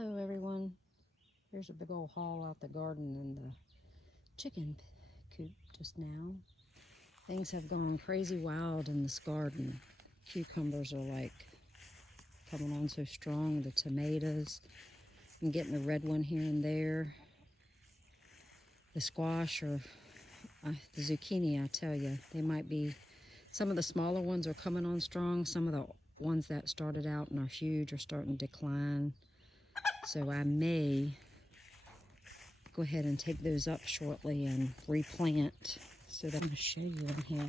Hello everyone. Here's a big old haul out the garden and the chicken coop just now. Things have gone crazy wild in this garden. Cucumbers are like coming on so strong. The tomatoes, I'm getting a red one here and there. The squash or the zucchini, I tell you, they might be, some of the smaller ones are coming on strong. Some of the ones that started out and are huge are starting to decline. So I may go ahead and take those up shortly and replant. So that I'm going to show you in here.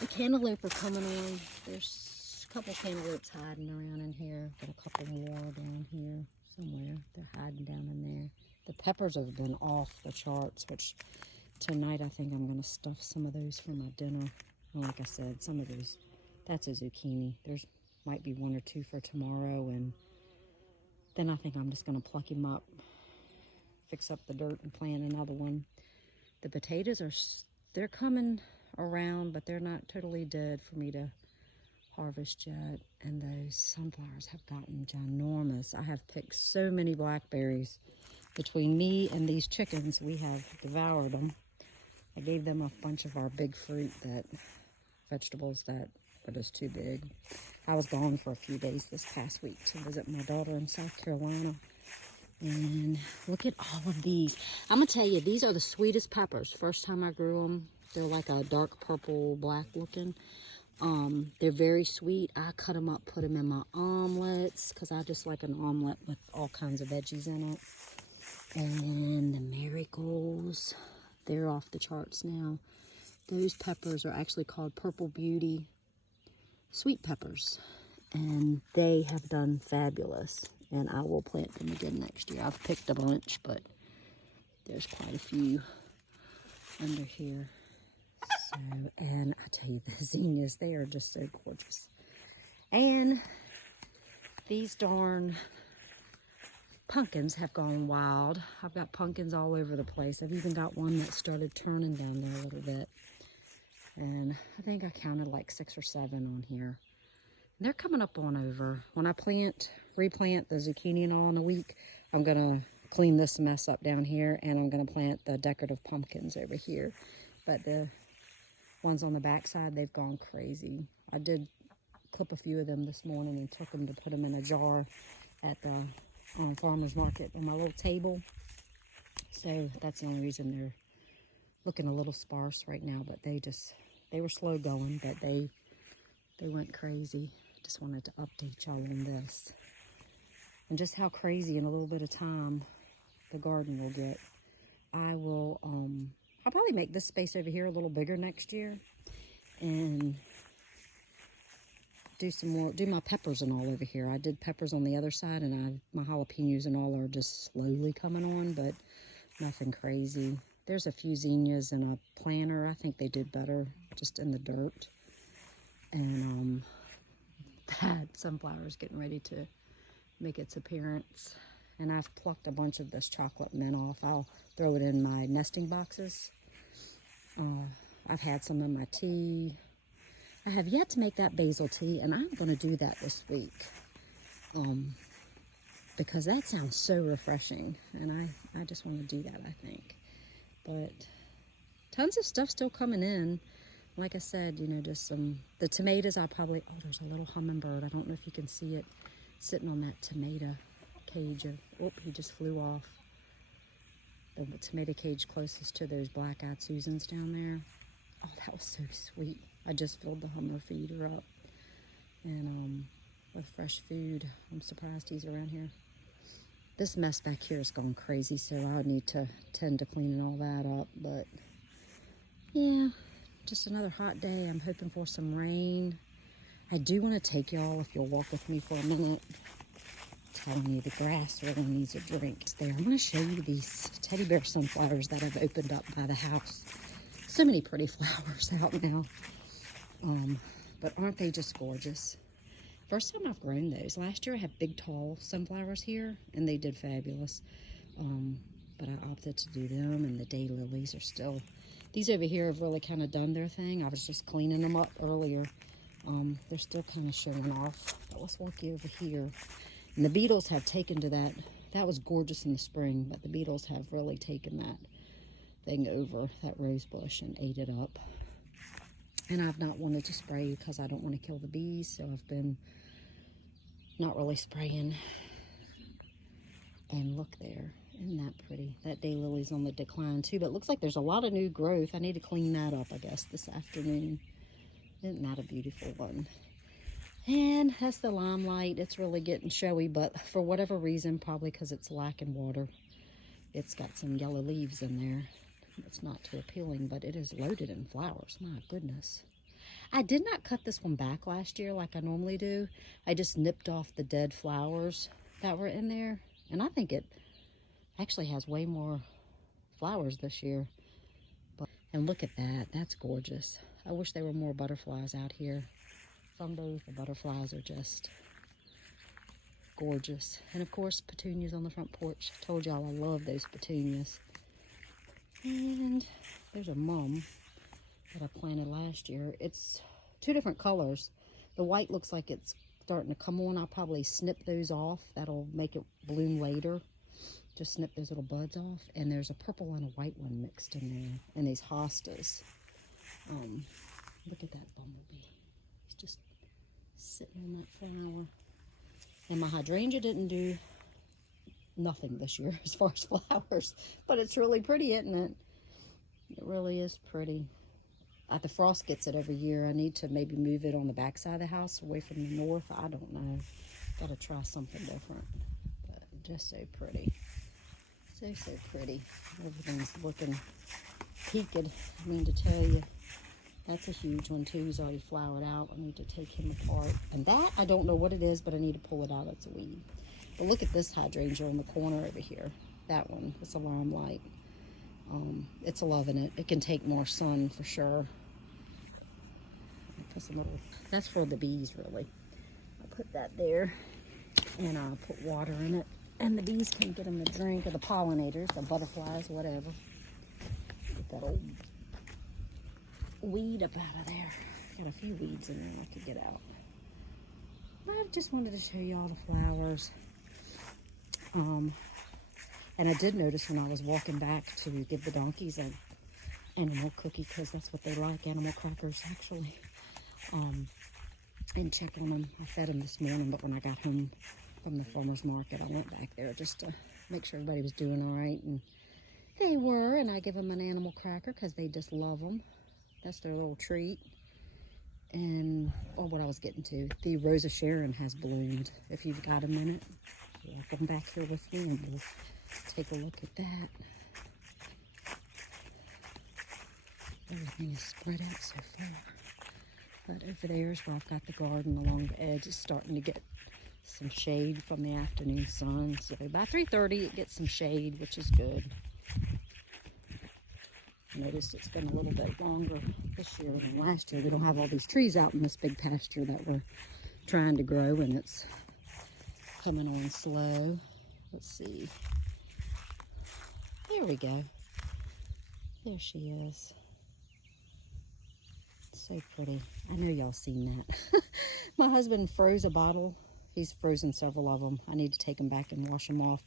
The cantaloupe are coming on. There's a couple cantaloupes hiding around in here. Got a couple more down here somewhere. They're hiding down in there. The peppers have been off the charts, which tonight I think I'm going to stuff some of those for my dinner. And like I said, some of those, that's a zucchini. There's might be one or two for tomorrow, and then I think I'm just going to pluck him up, fix up the dirt, and plant another one. The potatoes they're coming around, but they're not totally dead for me to harvest yet. And those sunflowers have gotten ginormous. I have picked so many blackberries. Between me and these chickens, we have devoured them. I gave them a bunch of our big fruit, vegetables that were just too big. I was gone for a few days this past week to visit my daughter in South Carolina. And look at all of these. I'm going to tell you, these are the sweetest peppers. First time I grew them, they're like a dark purple, black looking. They're very sweet. I cut them up, put them in my omelets, because I just like an omelet with all kinds of veggies in it. And the marigolds, they're off the charts now. Those peppers are actually called Purple Beauty sweet peppers, and they have done fabulous. And I will plant them again next year. I've picked a bunch, but there's quite a few under here. So, and I tell you, the zinnias, they are just so gorgeous. And these darn pumpkins have gone wild. I've got pumpkins all over the place. I've even got one that started turning down there a little bit. And I think I counted like 6 or 7 on here. They're coming up on over. When I replant the zucchini and all in a week, I'm going to clean this mess up down here, and I'm going to plant the decorative pumpkins over here. But the ones on the back side, they've gone crazy. I did clip a few of them this morning and took them to put them in a jar at the farmer's market on my little table. So that's the only reason they're looking a little sparse right now. But they were slow going, but they went crazy. Just wanted to update y'all on this. And just how crazy in a little bit of time the garden will get. I'll probably make this space over here a little bigger next year. And do my peppers and all over here. I did peppers on the other side, and my jalapenos and all are just slowly coming on, but nothing crazy. There's a few zinnias and a planter. I think they did better just in the dirt. And that sunflower is getting ready to make its appearance. And I've plucked a bunch of this chocolate mint off. I'll throw it in my nesting boxes. I've had some in my tea. I have yet to make that basil tea, and I'm going to do that this week. Because that sounds so refreshing, and I just want to do that, I think. But tons of stuff still coming in. Like I said, just the tomatoes there's a little hummingbird. I don't know if you can see it sitting on that tomato cage. He just flew off. The tomato cage closest to those black-eyed Susans down there. Oh, that was so sweet. I just filled the hummer feeder up. And with fresh food. I'm surprised he's around here. This mess back here has gone crazy, so I need to tend to cleaning all that up. But yeah, just another hot day. I'm hoping for some rain. I do want to take y'all, if you'll walk with me for a minute, telling you the grass really needs a drink. There, I'm going to show you these teddy bear sunflowers that I've opened up by the house. So many pretty flowers out now. But aren't they just gorgeous? First time I've grown those. Last year I had big tall sunflowers here, and they did fabulous. But I opted to do them, and the daylilies are still... These over here have really kind of done their thing. I was just cleaning them up earlier. They're still kind of showing off. But let's walk you over here. And the beetles have taken to that. That was gorgeous in the spring, but the beetles have really taken that thing over, that rose bush, and ate it up. And I've not wanted to spray because I don't want to kill the bees, so I've been not really spraying. And look there, isn't that pretty? That daylilies on the decline too, but it looks like there's a lot of new growth. I need to clean that up, I guess, this afternoon. Isn't that a beautiful one? And that's the limelight. It's really getting showy, but for whatever reason, probably because it's lacking water, it's got some yellow leaves in there. It's not too appealing, but it is loaded in flowers. My goodness. I did not cut this one back last year like I normally do. I just nipped off the dead flowers that were in there. And I think it actually has way more flowers this year. And look at that. That's gorgeous. I wish there were more butterflies out here. Some days the butterflies are just gorgeous. And of course, petunias on the front porch. I told y'all I love those petunias. And there's a mum that I planted last year. It's two different colors. The white looks like it's starting to come on. I'll probably snip those off. That'll make it bloom later. Just snip those little buds off. And there's a purple and a white one mixed in there. And these hostas. Look at that bumblebee. He's just sitting on that flower. And my hydrangea didn't do nothing this year as far as flowers. But it's really pretty, isn't it? It really is pretty. The frost gets it every year. I need to maybe move it on the back side of the house away from the north. I don't know. Got to try something different. But just so pretty. So pretty. Everything's looking peaked. I mean to tell you. That's a huge one too. He's already flowered out. I need to take him apart. And that, I don't know what it is, but I need to pull it out. It's a weed. But look at this hydrangea in the corner over here. That one. It's a limelight. It's loving it. It can take more sun for sure. Put some little, that's for the bees really. I'll put that there and I'll put water in it. And the bees can get them to drink, or the pollinators, the butterflies, whatever. Get that old weed up out of there. Got a few weeds in there I could get out. I just wanted to show you all the flowers. And I did notice when I was walking back to give the donkeys an animal cookie, because that's what they like, animal crackers actually, and check on them. I fed them this morning, but when I got home from the farmer's market, I went back there just to make sure everybody was doing all right, and they were. And I give them an animal cracker because they just love them. That's their little treat. And what I was getting to, the Rosa Sharon has bloomed. If you've got a minute, come back here with me and we'll take a look at that. Everything is spread out so far. But over there is where I've got the garden along the edge. It's starting to get some shade from the afternoon sun. So by 3:30 it gets some shade, which is good. Noticed it's been a little bit longer this year than last year. We don't have all these trees out in this big pasture that we're trying to grow, and it's coming on slow. Let's see. There we go. There she is. So pretty. I know y'all seen that. My husband froze a bottle. He's frozen several of them. I need to take them back and wash them off.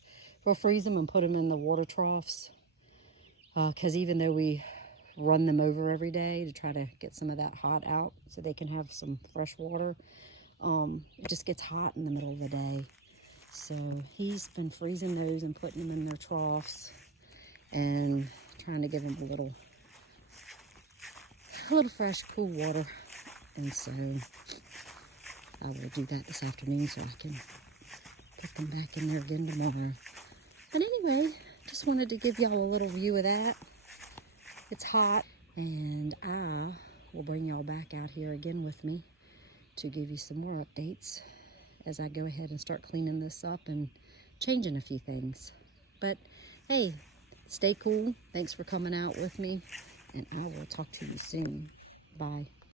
We'll freeze them and put them in the water troughs. Because even though we run them over every day to try to get some of that hot out so they can have some fresh water, it just gets hot in the middle of the day. So he's been freezing those and putting them in their troughs and trying to give them a little fresh, cool water. And so I will do that this afternoon so I can put them back in there again tomorrow. But anyway, just wanted to give y'all a little view of that. It's hot, and I will bring y'all back out here again with me to give you some more updates as I go ahead and start cleaning this up and changing a few things. But hey, stay cool. Thanks for coming out with me, and I will talk to you soon. Bye.